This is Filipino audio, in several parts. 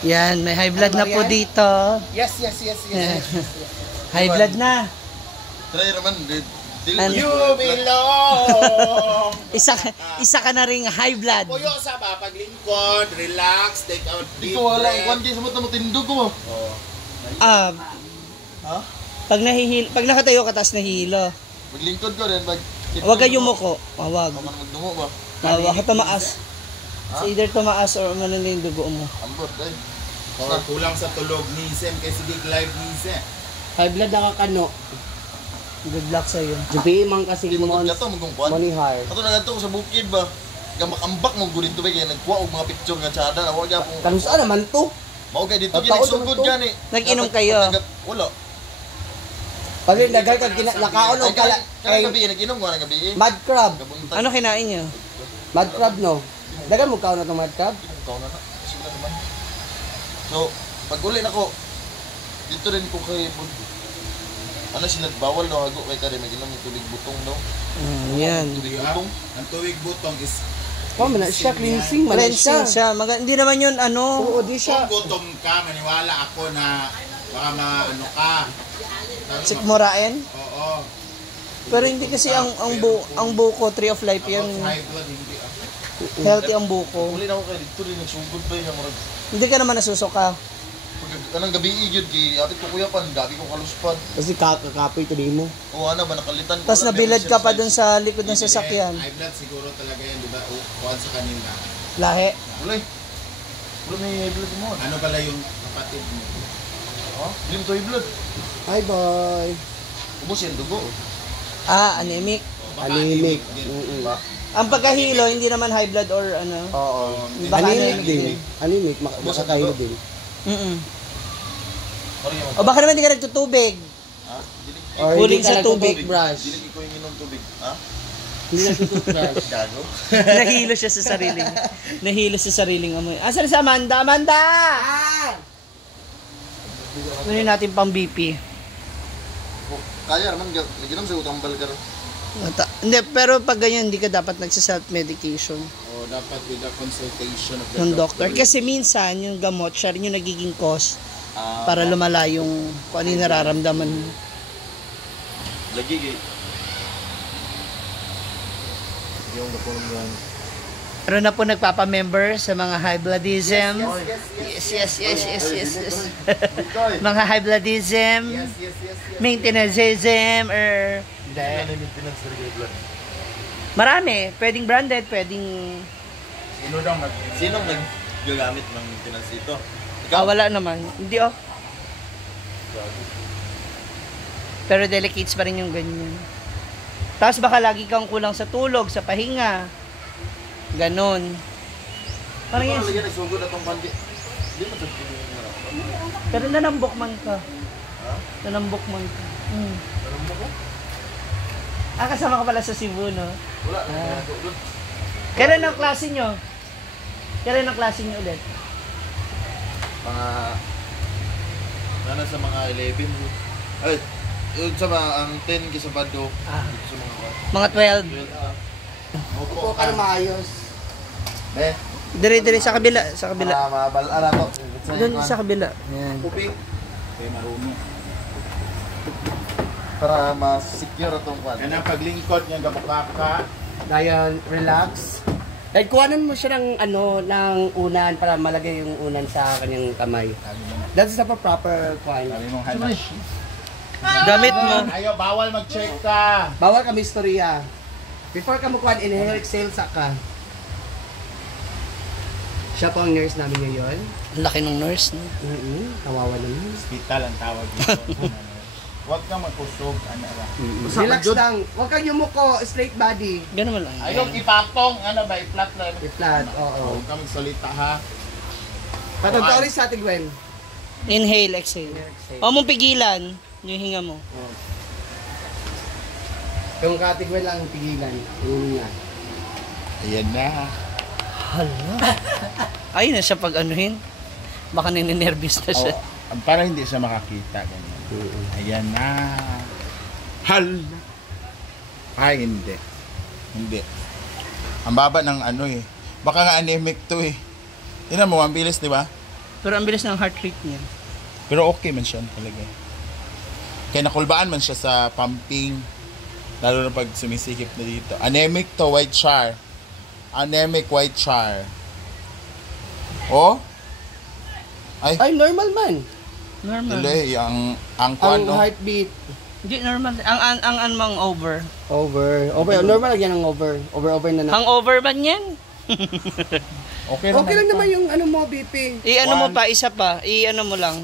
Yan, may high blood na po dito. Yes. High blood na. Try naman, You belong. Isa ka na ring high blood. Puyo sa ba, paglingkod, relax, take out deep Ikaw wala, breath. 1K sa mata mo, tindog ko mo. Ah, Ha? pag nakatayo ka tapos nahihilo. Maglingkod ko rin, Huwag kayong yumuko. Huwag. Kaman magdungo ba? Huwag ka tumaas. Ha? It's either tumaas or manala yung dugo mo. Ambot, ay. Or kulang sa tulog ni Sem kasi big live ni Sem. High blood nakakano. Good luck sa'yo. Jubi mang kasi Hindi mo mon gato, magkungkuan. money high. Ato na gato ko sa bukid ba? Gamakambak mo gulin to ba, kaya nagkuha og mga picture nga tsada. Huwag niya po. Kanusaan naman to. Mao kay dito, At kaya taon nagsugod naman to. gani. Nag-inom kayo? Wala. Pag nagal ka nakaon Ay, og kala kaya gabi, nag-inom ko na gabi. mad crab. Gabuntag. Ano kinain nyo? Mad crab no. Dagan mo kaon na tong mad crab. Ikaw na na. Sila naman. So, pag uli na ko, dito rin ko kay ano sila bawal daw hago kay kare mag-inom ng tubig butong daw. Yan. Tubig Yeah. butong. Ang tuwig butong is Oh, man siya cleansing man siya. Cleansing siya. Hindi naman yun ano. Oo, di siya. kung gutom ka, maniwala ako na baka maano ka. Sikmurain. Oo. Pero hindi kasi ang buko, tree of life yan. About high blood, hindi ako. Healthy ang buko. Uli na ako kay dito rin nagsugod ba yung murag. Hindi ka naman nasusuka. Anong gabi igyod kay apit ko kuya pan, gabi ko kaluspan. Kasi kakakapoy to di mo. O ano ba nakalitan ko. Tapos nabilad ka pa dun sa likod ng sasakyan. High blood siguro talaga yan, di ba? Kuwan sa kanila. Lahi. Ulay. Wala may blood mo. Ano pala yung kapatid mo? Ha? Lim to blood. Hi boy. Ubos yan dugo. Anemic. Baka Anemic. din. Ang pagkahilo, hindi naman high blood or ano. Oo. Baka Anemic anemic. din. Anemic makakahilo din. O baka naman hindi ka nagtutubig. Ha? Or Kuling hindi ka sa tubig. nagtutoothbrush. Dili ko yung inom tubig. Ha? Hindi nagtutoothbrush. Gago. Nahilo siya sa sariling. Nahilo sa sariling amoy. Asan si Amanda? Amanda! Kunin natin pang BP. Kaya naman naginom sa utambal ka rin. Hindi, pero pag ganyan, hindi ka dapat nagsa-self-medication O dapat with the consultation of the ng doctor. Kasi minsan, yung gamot, siya rin yung nagiging cause Ah, para lumala yung kung ano yung nararamdaman mo. lagi gay. Yung napulungan. Pero na po nagpapa-member sa mga high bloodism. Yes. Mga high bloodism, Yes. maintenanceism, or Ano yung maintenance na regular blood? marami. Pwedeng branded, pwedeng Sino daw mag... Sinong naggagamit ng maintenance dito? wala naman. Hindi Pero delicates pa rin yung ganyan. Tapos baka lagi kang kulang sa tulog, sa pahinga. Ganon. Parang Parang yan. lagi nagsugod na tong pandi. Hindi mo tagpili yung marap. Pero nanambok man ka. Ha? Nanambok man ka. Parang mo ko? Kasama ka pala sa Cebu, no? Wala. Nagkakagod. Kailan ang klase nyo? Kailan ang klase nyo ulit? Mga... Nasa mga 11. Ay, yun sa mga ang 10 kisabado. Dito sa mga Mga 12. Upo ka na maayos. Eh, Dire sa kabila. Sa kabila. mabalaan ako. Doon sa kabila. Yan. Pupi. Kaya marunong. Para mas-secure itong kwan. Yan ang paglingkod niya, gabukaka. Dayon, relax. Kuhanan mo siya ng ng unan para malagay yung unan sa kanyang kamay. That's the proper kwan. Sabi mong hanas. Gamit mo. Ayaw, bawal mag-check ka. Bawal ka istorya. Before ka mo kwan, inhale, exhale, saka. Siya po ang nurse namin ngayon. Ang laki ng nurse, no? Kawawa naman. Hospital ang tawag dito. Huwag kang magkusog. Ano ba? Relax lang. Huwag kang yumuko, straight body. Ganun mo lang. Ayaw, ipatong. Ano ba? I-flat lang. I-flat, oo. Huwag kang magsalita ha. Patagtawin sa ating Gwen. Inhale, exhale. Huwag mong pigilan yung hinga mo. Yung kating Gwen lang pigilan. Yun nga. Ayan na. Hala. Ayun na siya pag anuhin. Baka nininervous na siya. Para hindi siya makakita. Ganyan. Ayan na. Hal. Ay, hindi. Hindi. Ang baba ng ano eh. Baka nga anemic to eh. Tingnan mo, ang bilis, di ba? Pero ang bilis ng heart rate niya. Pero okay man siya talaga. Kaya nakulbaan man siya sa pumping. Lalo na pag sumisikip na dito. Anemic to white char. Anemic white char. Oh? Ay, normal man. Normal. Dili, ang Ang kuano. heartbeat. Hindi normal. Ang mang over. Over. Normal lang yan ang over. Over na. Hangover ba yan? Okay Okay lang naman yung ano mo, BP. I-ano mo pa, isa pa. I-ano mo lang.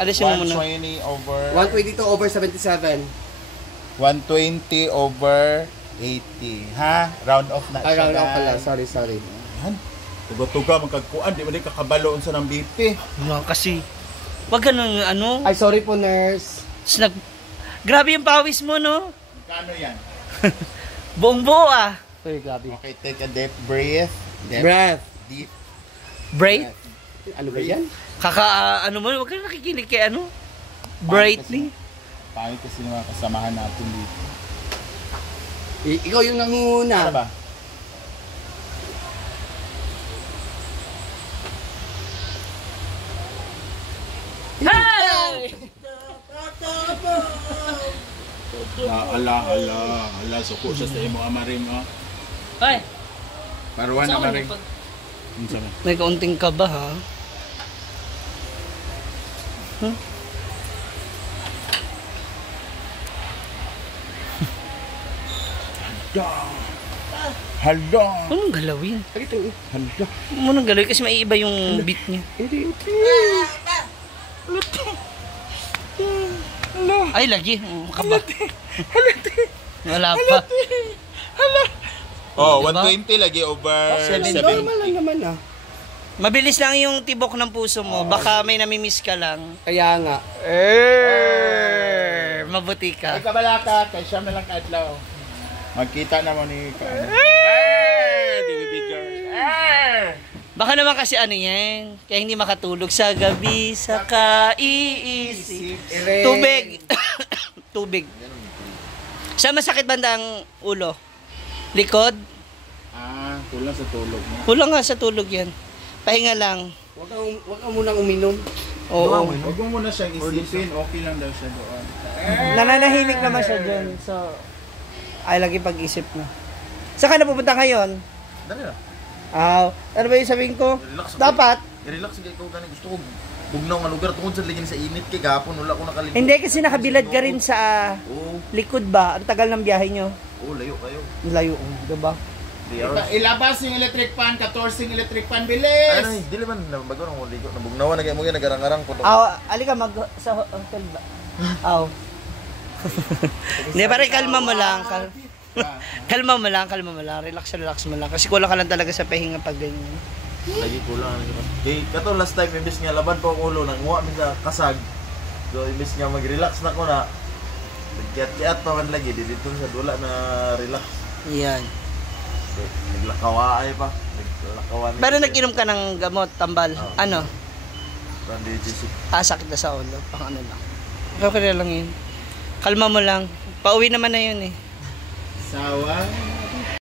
Alisin mo muna. 120 over 122 over 77. 120 over 80. Ha? Round off na siya. Around ako pala. guys. Sorry. Yan. Tuga-tuga magkagkuan. Di ba di kakabalo sa ng BP? Wala kasi. Wag ganun ano. Ay, sorry po, nurse. Grabe yung pawis mo, no? Kano yan? Buong buo ah. Uy, grabe. Okay, take a deep breath. Breath. Deep. Bright? Ano ba yan? Ano mo, wag ka nakikinig kay ano? Brightly. Pangit kasi yung mga kasamahan natin dito. Ikaw yung nangunguna. Ano ba? Hey! Ala, suko siya sa imo amaring, oh. Ay, Marwan amaring. Unsa man? may kaunting kaba ha. Hala. Anong galawin? Hala. Anong galawin kasi maiiba yung beat niya. Ay, lagi. Kaba. Wala pa. Oh, Diba? 120 lagi over 70. 70. Normal lang naman ah. Mabilis lang yung tibok ng puso mo. Baka may namimiss ka lang. Kaya nga. Mabuti ka. Ay kabalaka, kay siya na lang kadlaw. Magkita naman ni ka. Baka naman kasi ano yan. Kaya hindi makatulog sa gabi sa kaiisip. Tubig. Tubig. Saan masakit banda ang ulo? Likod? Kulang sa tulog mo. Kulang nga sa tulog yan. Pahinga lang. Huwag kang munang uminom. Oo. Huwag mo muna siyang isipin, okay lang daw siya doon. Nananahimik naman siya dyan. So, ay lagi pag-isip na. Saan ka na pupunta ngayon? Dali na. Ano ba yung sabihin ko? Relax ako. Dapat. I-relax kay ikaw gani. Gusto ko bugnaw nga lugar tungkol sa ligin sa init kay gapon wala ko nakaligo. Hindi kasi nakabilad ka rin sa Oo, likod ba? Ang tagal ng biyahe nyo. layo kayo. Layo, diba? 3 hours. Ilabas yung electric fan, 14 electric fan, Ay, bilis! dili man bago nang ligo. Nabugnawan na kay mo yan nagarang-arang ko. Alika sa hotel ba? Hindi, pare, kalma mo lang. Kalma mo lang. Relax mo lang. Kasi kulang ka lang talaga sa pahinga pag ganyan. Lagi kulang. Kay kato last time imbes nga laban pa ang ulo nang uwa mi sa kasag. So imbes nga mag-relax na ko na. Nagkiat-kiat pa man lagi dito sa dula na relax. Yan. So, naglakawaay pa. Naglakawan. Pero nag-inom ka ng gamot, tambal. Oo. Ano? Randy Jisik. Sakit na sa ulo. Pang ano lang. Okay lang yun. Kalma mo lang. Pauwi naman na yun eh. Sawa.